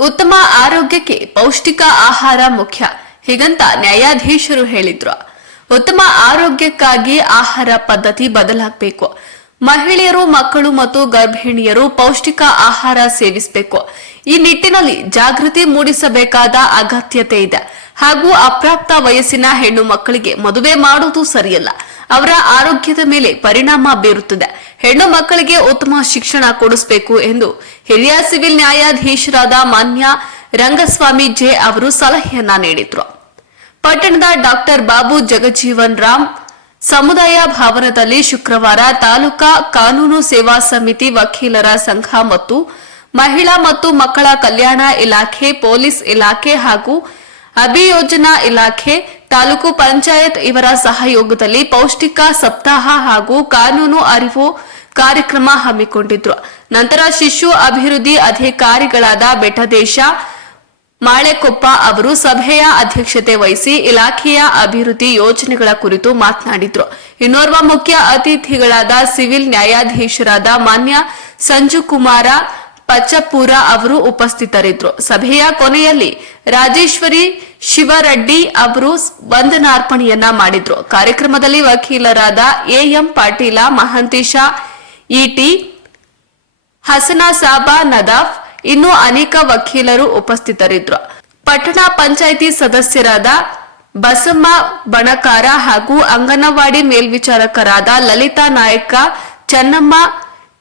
ಉತ್ತಮ ಆರೋಗ್ಯಕ್ಕೆ ಪೌಷ್ಟಿಕ ಆಹಾರ ಮುಖ್ಯ ಹೀಗಂತ ನ್ಯಾಯಾಧೀಶರು ಹೇಳಿದ್ರು. ಉತ್ತಮ ಆರೋಗ್ಯಕ್ಕಾಗಿ ಆಹಾರ ಪದ್ಧತಿ ಬದಲಾಗಬೇಕು. ಮಹಿಳೆಯರು, ಮಕ್ಕಳು ಮತ್ತು ಗರ್ಭಿಣಿಯರು ಪೌಷ್ಟಿಕ ಆಹಾರ ಸೇವಿಸಬೇಕು. ಈ ನಿಟ್ಟಿನಲ್ಲಿ ಜಾಗೃತಿ ಮೂಡಿಸಬೇಕಾದ ಅಗತ್ಯತೆ ಇದೆ. ಹಾಗೂ ಅಪ್ರಾಪ್ತ ವಯಸ್ಸಿನ ಹೆಣ್ಣು ಮಕ್ಕಳಿಗೆ ಮದುವೆ ಮಾಡುವುದು ಸರಿಯಲ್ಲ. ಅವರ ಆರೋಗ್ಯದ ಮೇಲೆ ಪರಿಣಾಮ ಬೀರುತ್ತದೆ. ಹೆಣ್ಣು ಮಕ್ಕಳಿಗೆ ಉತ್ತಮ ಶಿಕ್ಷಣ ಕೊಡಿಸಬೇಕು ಎಂದು ಹಿರಿಯ ಸಿವಿಲ್ ನ್ಯಾಯಾಧೀಶರಾದ ಮಾನ್ಯ ರಂಗಸ್ವಾಮಿ ಜೆ ಅವರು ಸಲಹೆಯನ್ನ ನೀಡಿದ್ರು. ಪಟ್ಟಣದ ಡಾಕ್ಟರ್ ಬಾಬು ಜಗಜೀವನ್ ರಾಮ್ ಸಮುದಾಯ ಭವನದಲ್ಲಿ ಶುಕ್ರವಾರ ತಾಲೂಕಾ ಕಾನೂನು ಸೇವಾ ಸಮಿತಿ ವಕೀಲರ ಸಂಘ ಮತ್ತು ಮಹಿಳಾ ಮತ್ತು ಮಕ್ಕಳ ಕಲ್ಯಾಣ ಇಲಾಖೆ, ಪೊಲೀಸ್ ಇಲಾಖೆ ಹಾಗೂ ಅಭಿಯೋಜನಾ ಇಲಾಖೆ, ತಾಲೂಕು ಪಂಚಾಯತ್ ಇವರ ಸಹಯೋಗದಲ್ಲಿ ಪೌಷ್ಟಿಕ ಸಪ್ತಾಹ ಹಾಗೂ ಕಾನೂನು ಅರಿವು ಕಾರ್ಯಕ್ರಮ ಹಮ್ಮಿಕೊಂಡಿದ್ರು. ನಂತರ ಶಿಶು ಅಭಿವೃದ್ಧಿ ಅಧಿಕಾರಿಗಳಾದ ಬೆಟ್ಟದೇಶ ಮಾಳೆಕೊಪ್ಪ ಅವರು ಸಭೆಯ ಅಧ್ಯಕ್ಷತೆ ವಹಿಸಿ ಇಲಾಖೆಯ ಅಭಿವೃದ್ಧಿ ಯೋಜನೆಗಳ ಕುರಿತು ಮಾತನಾಡಿದ್ರು. ಇನ್ನೋರ್ವ ಮುಖ್ಯ ಅತಿಥಿಗಳಾದ ಸಿವಿಲ್ ನ್ಯಾಯಾಧೀಶರಾದ ಮಾನ್ಯ ಸಂಜು ಕುಮಾರ ಪಚ್ಚಪೂರ ಅವರು ಉಪಸ್ಥಿತರಿದ್ದರು. ಸಭೆಯ ಕೊನೆಯಲ್ಲಿ ರಾಜೇಶ್ವರಿ ಶಿವರೆಡ್ಡಿ ಅವರು ವಂದನಾರ್ಪಣೆಯನ್ನ ಮಾಡಿದ್ರು. ಕಾರ್ಯಕ್ರಮದಲ್ಲಿ ವಕೀಲರಾದ ಎಎಂ ಪಾಟೀಲ, ಮಹಂತೇಶ, ಇಟಿ, ಹಸನಾ ಸಾಬಾ, ನದಾಫ್ ಇನ್ನೂ ಅನೇಕ ವಕೀಲರು ಉಪಸ್ಥಿತರಿದ್ದರು ಪಟ್ಟಣ ಪಂಚಾಯಿತಿ ಸದಸ್ಯರಾದ ಬಸಮ್ಮ ಬಣಕಾರ ಹಾಗೂ ಅಂಗನವಾಡಿ ಮೇಲ್ವಿಚಾರಕರಾದ ಲಲಿತಾ ನಾಯಕ, ಚನ್ನಮ್ಮ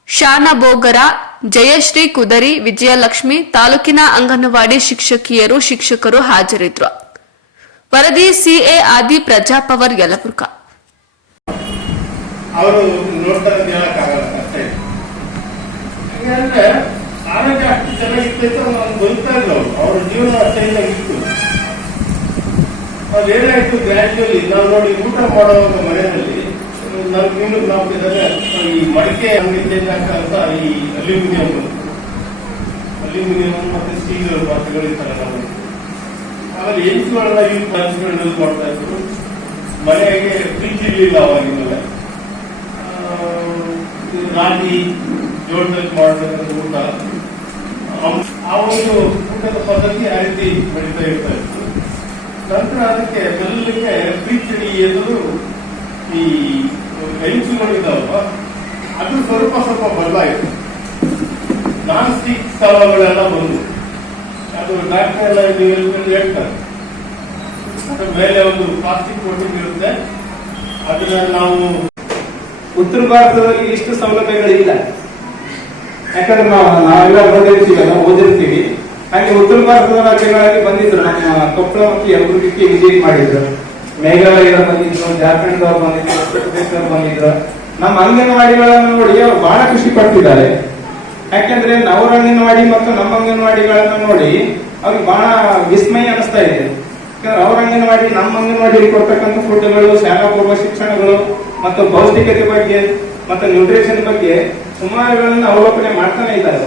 ಶಾನಬೋಗರ ಜಯಶ್ರೀ ಕುದರಿ, ವಿಜಯಲಕ್ಷ್ಮಿ, ತಾಲೂಕಿನ ಅಂಗನವಾಡಿ ಶಿಕ್ಷಕಿಯರು, ಶಿಕ್ಷಕರು ಹಾಜರಿದ್ದರು ವರದಿ ಸಿಎ ಆದಿ ಪ್ರಜಾಪವರ್ ಯಲಬುರ್ಗ. ಅವರು ನೋಡ್ತಾರೆ ಅಂತ ಹೇಳಕ್ಕಾಗಲ್ಲ ಅಷ್ಟೇ. ಯಾಕಂದ್ರೆ ಆರೋಗ್ಯ ಅಷ್ಟು ಚೆನ್ನಾಗಿತ್ತು ಅವ್ರು ಬದುಕ್ತಾ ಇದ್ರು ಅವ್ರು. ಜೀವನ ಅವ್ರು ಏನಾಯ್ತು ಗ್ರ್ಯಾಜುವಲಿ ನಾವು ನೋಡಿ ಊಟ ಮಾಡುವಾಗ ಮನೆಯಲ್ಲಿ ನಾವು ಇದ್ದಾರೆ. ಈ ಮಡಿಕೆ ಅಂಗಡಿ ಅಂತ ಈ ಅಲ್ಯೂಮಿನಿಯಂ. ಅಲ್ಯೂಮಿನಿಯಂ ಮತ್ತೆ ಸ್ಟೀಲ್ ಪಾತ್ರೆಗಳು ನಾವು ಆಮೇಲೆ ಹೆಂಚುಗಳನ್ನ ಯೂಸ್ ಹಂಚುಗಳನ್ನ ಯೂಸ್ ಮಾಡ್ತಾ ಇದ್ರು ಮನೆಗೆ ಫ್ರಿಜ್ ಇರಲಿಲ್ಲ ಅವಾಗಿನ ರಾಗಿ ಜೋಳದಲ್ಲಿ ಮಾಡತಕ್ಕಂಥ ಊಟ. ಆ ಒಂದು ಊಟದ ಪದ್ಧತಿ ಆ ರೀತಿ ಬೆಳೀತಾ ಇರ್ತಾ ಇತ್ತು. ನಂತರ ಅದಕ್ಕೆ ಮೆಲ್ಲಕ್ಕೆ ಪ್ರೀಚಡಿ ಎದುರು ಈ ಹೆಂಚುಗಳಿದ್ದಾವ ಅದು ಸ್ವಲ್ಪ ಸ್ವಲ್ಪ ಬದಲಾಯಿತು. ನಾನ್ ಸ್ಟಿಕ್ ಸ್ಥಳಗಳೆಲ್ಲ ಬಂದು. ಅದು ಡಾಕ್ಟರ್ ಎಲ್ಲ ಹೇಳ್ತಾರೆ. ಅದ್ರ ಮೇಲೆ ಒಂದು ಪ್ಲಾಸ್ಟಿಕ್ ಕೋಟಿಂಗ್ ಇರುತ್ತೆ. ಅದನ್ನ ನಾವು ಉತ್ತರ ಭಾರತದಲ್ಲಿ ಇಷ್ಟು ಸೌಲಭ್ಯಗಳಿಲ್ಲ. ಯಾಕಂದ್ರೆ ನಾವು ನಾವೆಲ್ಲ ಓದಿರ್ತೀವಿ ನಾವು ಓದಿರ್ತೀವಿ. ಹಾಗೆ ಉತ್ತರ ಭಾರತದ ರಾಜ್ಯಗಳಲ್ಲಿ ಬಂದಿದ್ರು. ನಮ್ಮ ಕೊಪ್ಪಳ ಮತ್ತು ಯಲಬುರ್ಗಿಗೆ ವಿಸಿಟ್ ಮಾಡಿದ್ರು. ಮೇಘಾಲಯದವ್ರು ಬಂದಿದ್ರು ಜಾರ್ಖಂಡ್ದವ್ರು ಬಂದಿದ್ರು ಬಂದಿದ್ರು ನಮ್ಮ ಅಂಗನವಾಡಿಗಳನ್ನು ನೋಡಿ ಬಹಳ ಖುಷಿ ಪಡ್ತಿದ್ದಾರೆ. ಯಾಕೆಂದ್ರೆ ಅವ್ರ ಅಂಗನವಾಡಿ ಮತ್ತು ನಮ್ಮ ಅಂಗನವಾಡಿಗಳನ್ನು ನೋಡಿ ಅವ್ರಿಗೆ ಬಹಳ ವಿಸ್ಮಯ ಅನಿಸ್ತಾ ಇದೆ. ಯಾಕಂದ್ರೆ ಅವ್ರ ಅಂಗನವಾಡಿ, ನಮ್ಮ ಅಂಗನವಾಡಿಯಲ್ಲಿ ಕೊಡ್ತಕ್ಕಂಥ ಫುಡ್ಗಳು, ಶಾಲಾ ಪೂರ್ವ ಶಿಕ್ಷಣಗಳು ಮತ್ತು ಪೌಷ್ಟಿಕತೆ ಬಗ್ಗೆ ಮತ್ತು ನ್ಯೂಟ್ರಿಷನ್ ಬಗ್ಗೆ ಸುಮಾರುಗಳನ್ನು ಅವಲೋಕನೆ ಮಾಡ್ತಾನೆ ಇದ್ದಾರೆ